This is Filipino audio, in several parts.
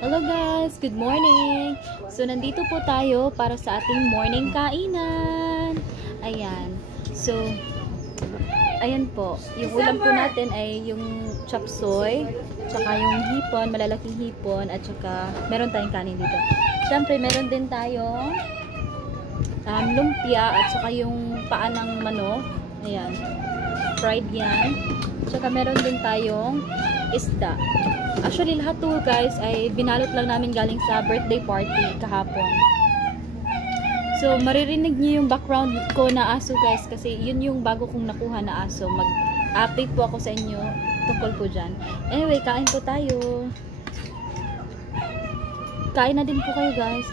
Hello guys, good morning! So nandito po tayo para sa ating morning kainan. Ayan. So, ayan po. Yung ulam po natin ay yung chop suey, tsaka yung hipon, malalaking hipon, at tsaka meron tayong kanin dito. Siyempre, meron din tayong lumpia at tsaka yung paa ng manok. Ayan. Fried yan. Tsaka meron din tayong isda. Actually, lahat to guys ay binalot lang namin galing sa birthday party kahapon. So, maririnig niyo yung background ko na aso guys kasi yun yung bago kong nakuha na aso. Mag-update po ako sa inyo tungkol po dyan. Anyway, kain po tayo. Kain na din po kayo guys.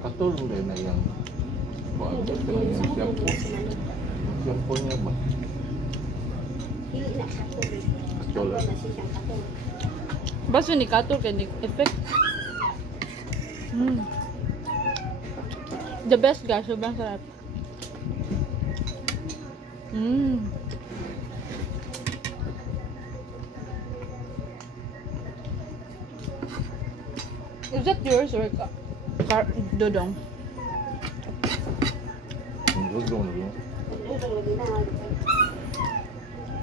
Katulong din na yung shampoo niya ba? Katulong. Basta ni Kato kaya ni effect. The best guys, sobrang sarap. Is that yours or Dodong? Dodong din.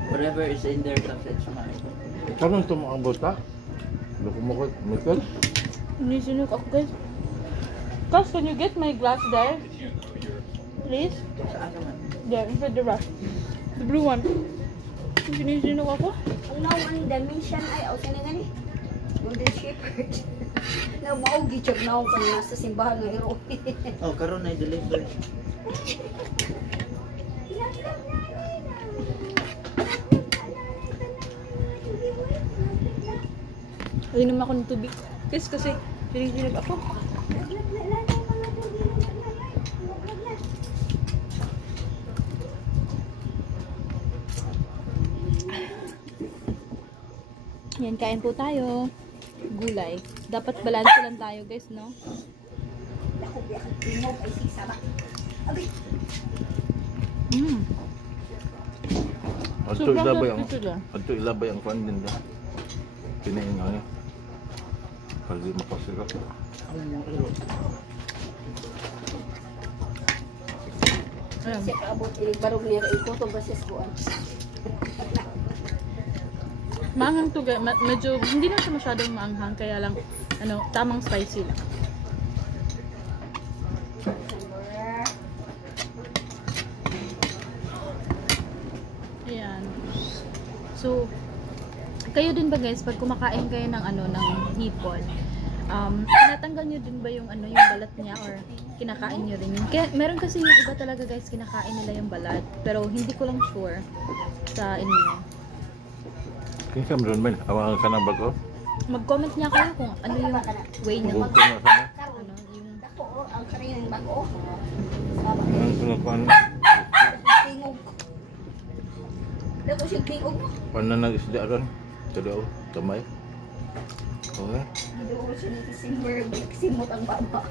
Whatever is in there, that's mine. Karon ito mga bota. Loko mo ko, Michael. Nisinuk ako guys. Cuz, can you get my glass there? Please? Saan naman? There, inside the rush. The blue one. Nisinuk ako? Ang naman dimension ay o kani gani. Golden shepherd. Na mao gichog na ako nasa simbahan ng hero. Oh, karon ay deliver. Inom ako ng tubig. Kasi hilig-hilig ako. Yan, kain po tayo. Gulay. Dapat balance lang tayo guys, no? Ako biya timog ay sisa ba. Abi. Ato Sobrang ilabay sarap ang ito dyan. ato ilabay ang kwan din da. Kinain nga niya. Kasi mapasirap. Ayan. Siya kaabot ilig barog niya kay ko to basis ko. Maanghang to guys. Medyo, hindi na siya masyadong maanghang. Kaya lang, tamang spicy lang. Ayan. So, kayo din ba guys, pag kumakain kayo ng ng hipon, tinatanggal nyo din ba yung yung balat niya or kinakain nyo rin yun? Kaya, meron kasi yung iba talaga guys, kinakain nila yung balat. Pero hindi ko lang sure sa inyo. Kaya ka meron man, awangan ka na bago? Mag-comment niya kayo kung ano yung way niya. Hugog ko na sana. Yung Ako ang karing bago. Ang kunakuan. Tingog. Dako siya tingog mo. Paano nag-isda ron? Kadaw, kamay. Okay. Dako siya ni December simot ang baba.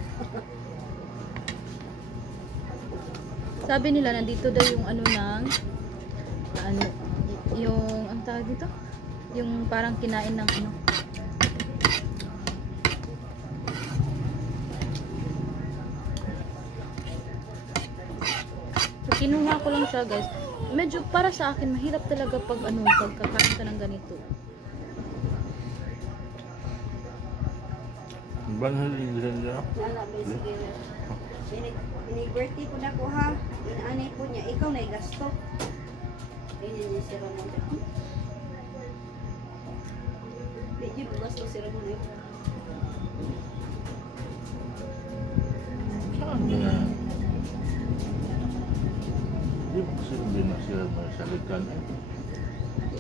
sabi nila nandito daw yung yung ang tawag dito? Yung parang kinain ng So, kinuha ko lang siya guys. Medyo para sa akin mahirap talaga pag pagkakain ka ng ganito. Banhal din nila. Nala sige. Ini-birthday po na ko ha. Inaanay po niya ikaw na gasto. Ganyan niya si Ramon. Hindi mo gasto si Ramon eh. Saan na? Hindi mo kasi hindi na sila masalikan.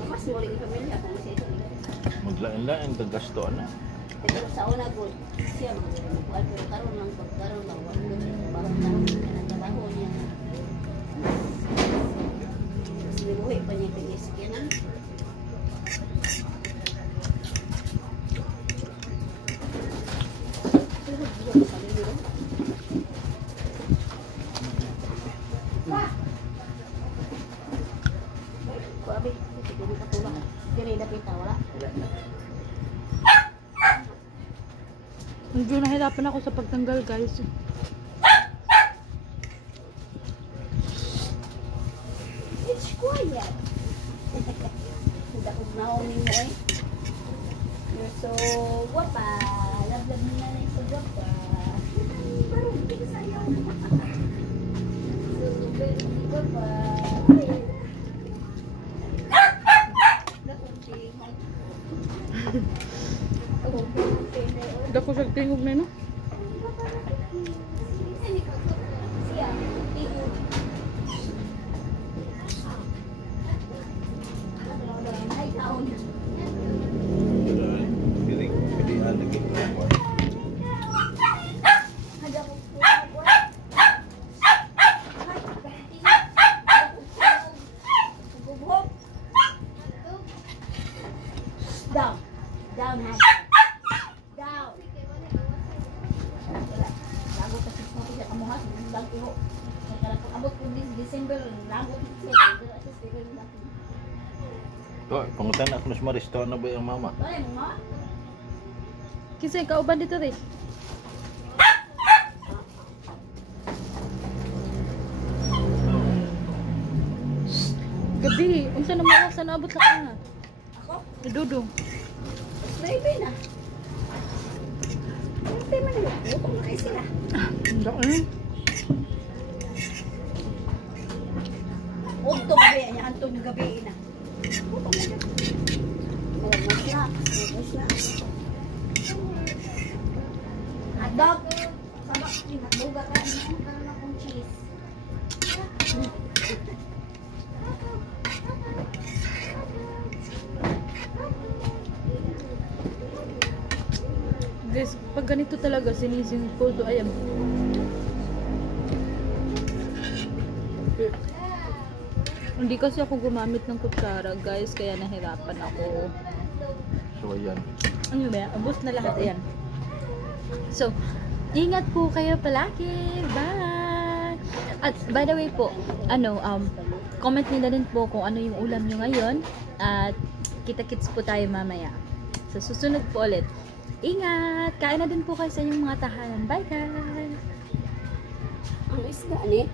Mas mo rin pamilya kung siya ito. Maglain-lain ka gasto na. Pero sa una po, siya magkuhan pero karoon lang pagkaroon lang. Bakit karoon ka ng trabaho niya. Mas niluhi pa niya pag-iskinan. be. Dili ka tulak. Dili na pita wala. Wala na. Medyo nahirapan ako sa pagtanggal, guys. It's quiet. Hindi ko naomin mo eh. You're so guapa. Love mo na lang so guapa. Parang hindi ko sa'yo. So very guapa. Dako sa tingog na, no? Piling, pilihan lagi. Down. Down, ha? Down. Lago ka sa mga pisa kamuhat. Lago ko. Abot ko din December. Lago ko sa To, pangutan ako mas maristo na ba yung mama? Ay, mga. Kisay, kauban dito rin. Gabi, unsa na mga sa naabot sa kanya? Ako? Dudong. Baby na. Baby man na. Bukong na kayo sila. Daan. Untog ba yan? Antog gabi na. Bukong na. Mas na. Mas na. Hotdog. Sabak. Nagbuga ka. Karoon akong cheese. Guys, pag ganito talaga sinising ko to ayan. Hindi kasi ako gumamit ng kutsara, guys, kaya nahirapan ako. So ayan. Ano ba? Ubus na lahat ayan. So, ingat po kayo palagi. Bye! At by the way po, comment niyo na rin po kung ano yung ulam nyo ngayon. At kita-kits po tayo mamaya. Sa susunod po ulit. Ingat! Kain na din po kayo sa inyong mga tahanan. Bye guys! Ang isda ni.